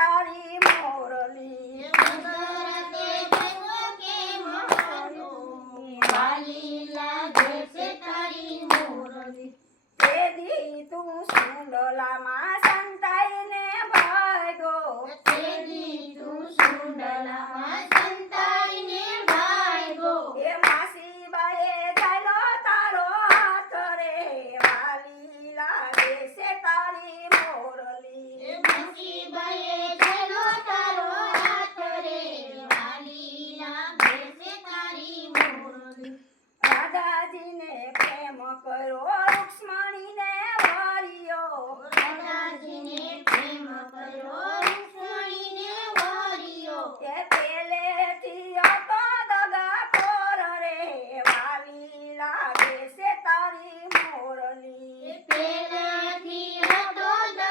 તારી મોરલી. તું સુંડલામાં સંતાઈને ભાગ્યો. તું સુંડલામાં કરો રૂક્ષ્મણીને વારીઓ. રાજાજીને પ્રેમ કરો રૂક્ષ્મણીને વારીઓ. તે